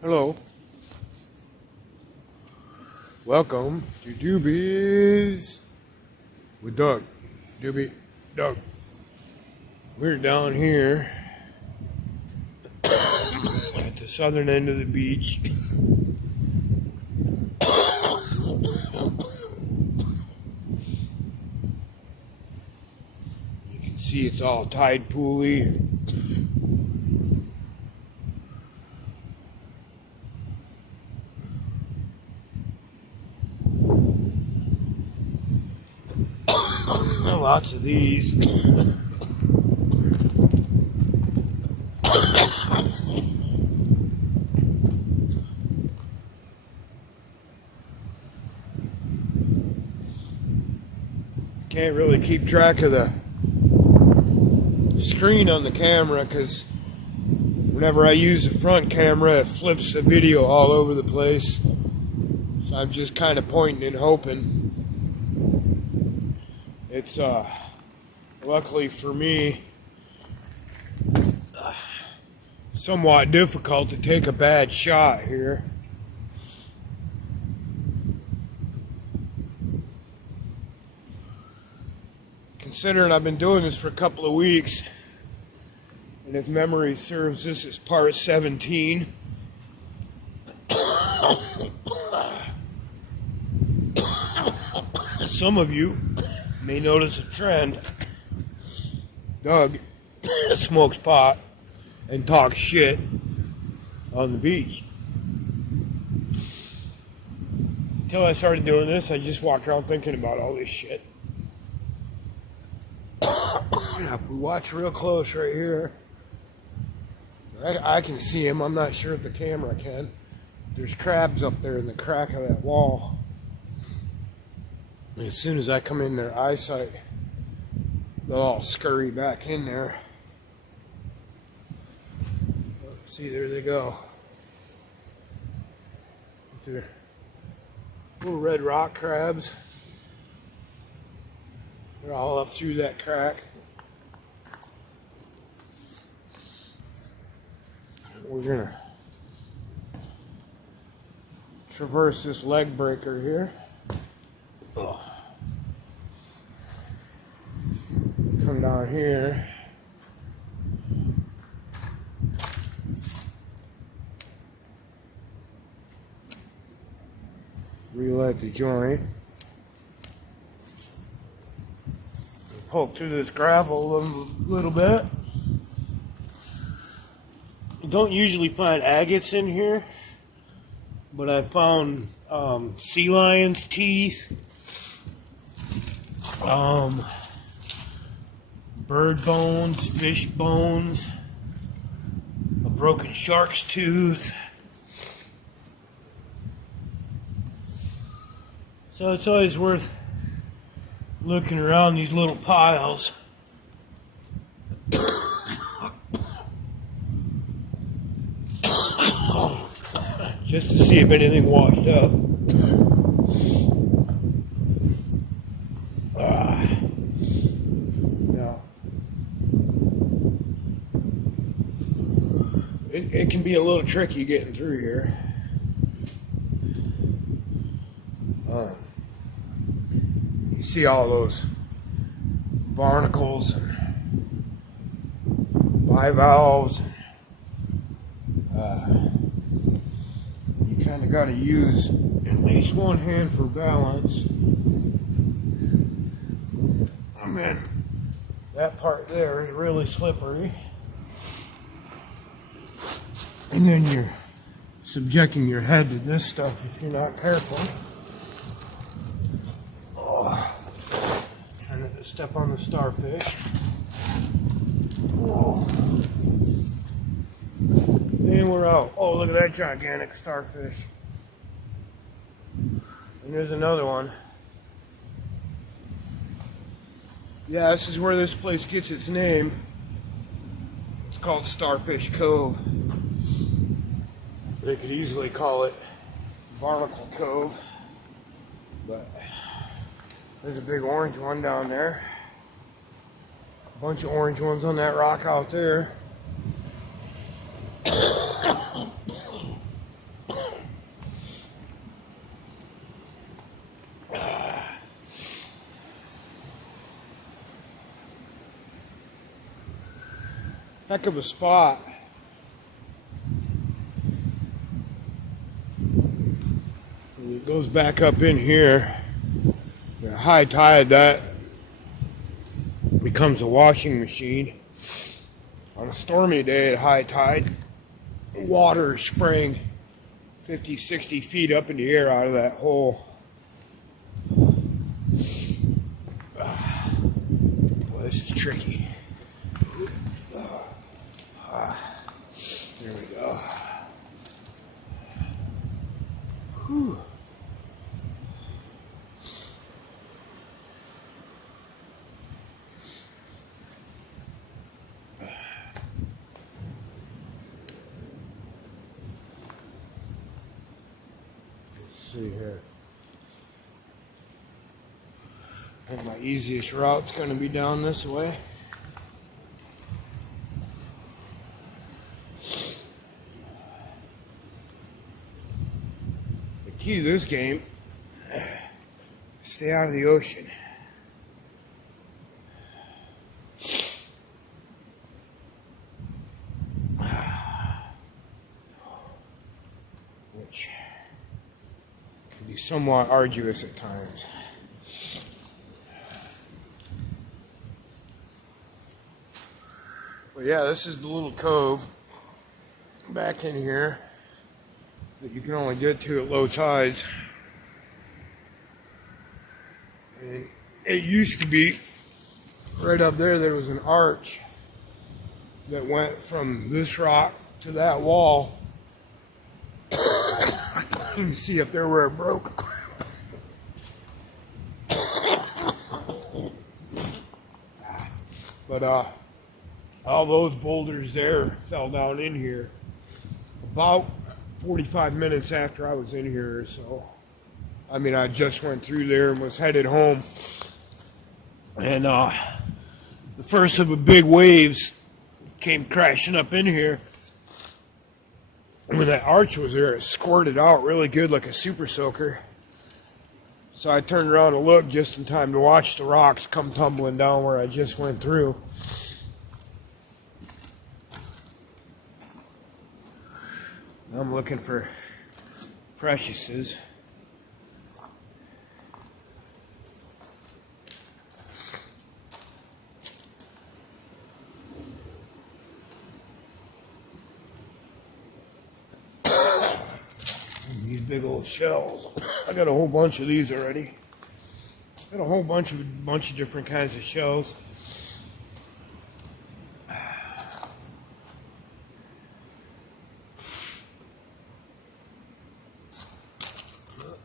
Hello. Welcome to Doobies with Doug. Doug. We're down here at the southern end of the beach. You can see it's all tide pooly. Lots of these. Can't really keep track of the screen on the camera because whenever I use the front camera, it flips the video all over the place. So I'm just kind of pointing and hoping. It's luckily for me somewhat difficult to take a bad shot here. Considering I've been doing this for a couple of weeks, and if memory serves, this is part 17. Some of you may notice a trend. Doug smokes pot and talks shit on the beach. Until I started doing this, I just walked around thinking about all this shit. If we watch real close right here, I can see him. I'm not sure if the camera can. There's crabs up there in the crack of that wall. And as soon as I come in their eyesight, they'll all scurry back in there. See, there they go. They're little red rock crabs. They're all up through that crack. We're gonna traverse this leg breaker here. Come down here. Relight the joint. Poke through this gravel a little bit. You don't usually find agates in here, but I found sea lion's teeth, bird bones, fish bones, a broken shark's tooth. So it's always worth looking around these little piles. Just to see if anything washed up. No. It can be a little tricky getting through here. You see all those barnacles and bivalves. You kind of got to use at least one hand for balance. I mean, that part there is really slippery. And then you're subjecting your head to this stuff if you're not careful. Trying not to step on the starfish. Whoa. And we're out. Oh, look at that gigantic starfish. And there's another one. Yeah, this is where this place gets its name. It's called Starfish Cove. They could easily call it Barnacle Cove. But there's a big orange one down there. A bunch of orange ones on that rock out there. Heck of a spot. And it goes back up in here. At high tide, that becomes a washing machine. On a stormy day at high tide, water is spraying 50, 60 feet up in the air out of that hole. Boy, this is tricky. There we go. Whew. Let's see here. I think my easiest route's going to be down this way. The key to this game, stay out of the ocean. Which can be somewhat arduous at times. But yeah, this is the little cove back in here that you can only get to at low tides. And it used to be right up there, there was an arch that went from this rock to that wall. You can see up there where it broke. But all those boulders there fell down in here about 45 minutes after I was in here. So I mean, I just went through there and was headed home, and the first of the big waves came crashing up in here. And when that arch was there, it squirted out really good like a super soaker. So I turned around to look just in time to watch the rocks come tumbling down where I just went through. I'm looking for preciouses. These big old shells. I got a whole bunch of these already. Got a whole bunch of different kinds of shells.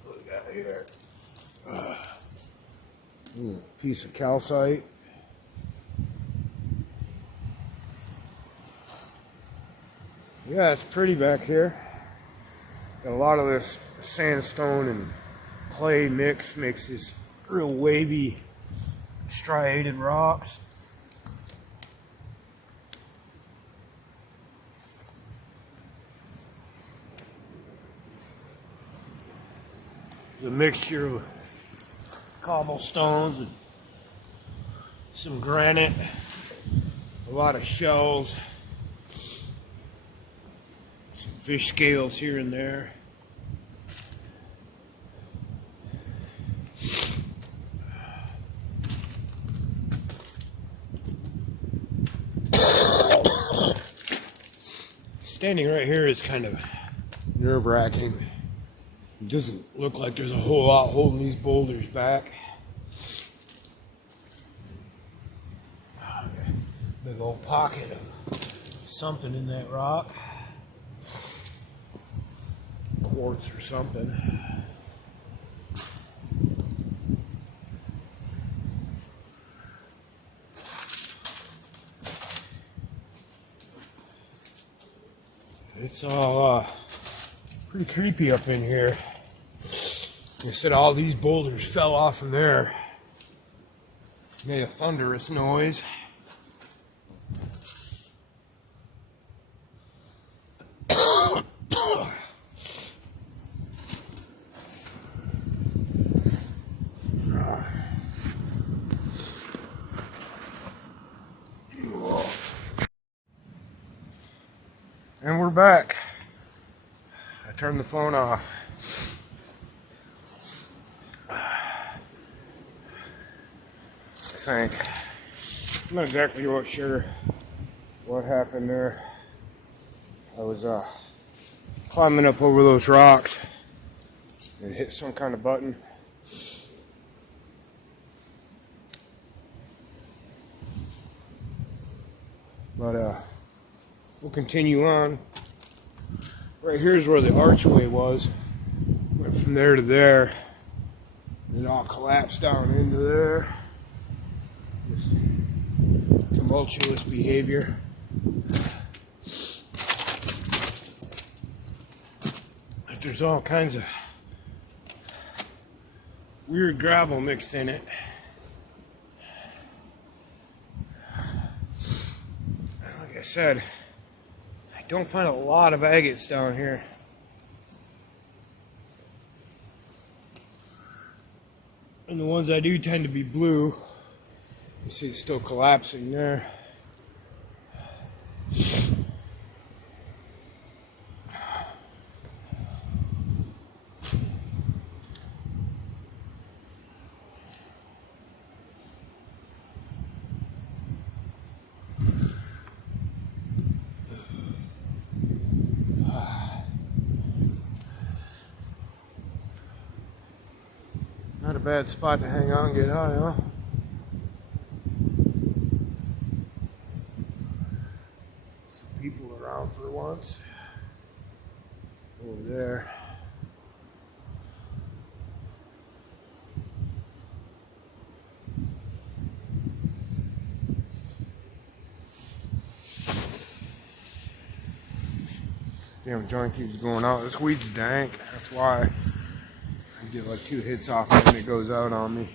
What we got here? Piece of calcite. Yeah, it's pretty back here. Got a lot of this sandstone and clay mix makes this real wavy, striated rocks. It's a mixture of cobblestones and some granite, a lot of shells, some fish scales here and there. Standing right here is kind of nerve-wracking. It doesn't look like there's a whole lot holding these boulders back. Big old pocket of something in that rock. Quartz or something. It's all pretty creepy up in here. They said all these boulders fell off from there. Made a thunderous noise. And we're back. I turned the phone off. I think. I'm not exactly sure what happened there. I was climbing up over those rocks and hit some kind of button. But we'll continue on. Right here's where the archway was. Went from there to there. And it all collapsed down into there. Just tumultuous behavior. But there's all kinds of weird gravel mixed in it. Like I said, I don't find a lot of agates down here. And the ones I do tend to be blue. You see it's still collapsing there. Not a bad spot to hang out and get high, huh? Some people around for once. Over there. Damn joint keeps going out. This weed's dank. That's why. I get like 2 hits off it and it goes out on me.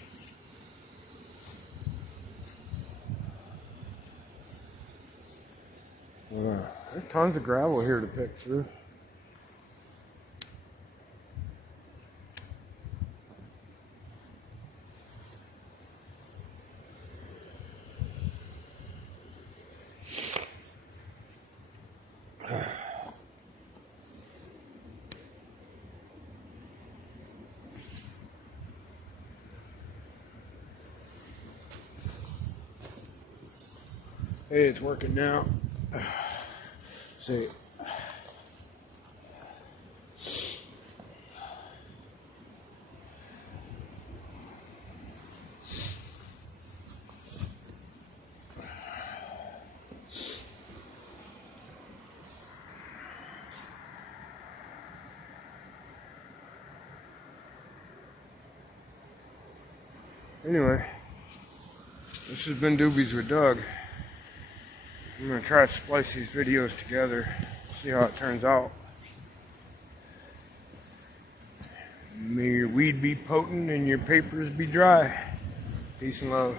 There's tons of gravel here to pick through. Hey, it's working now. See. Anyway, this has been Doobies with Doug. I'm going to try to splice these videos together, see how it turns out. May your weed be potent and your papers be dry. Peace and love.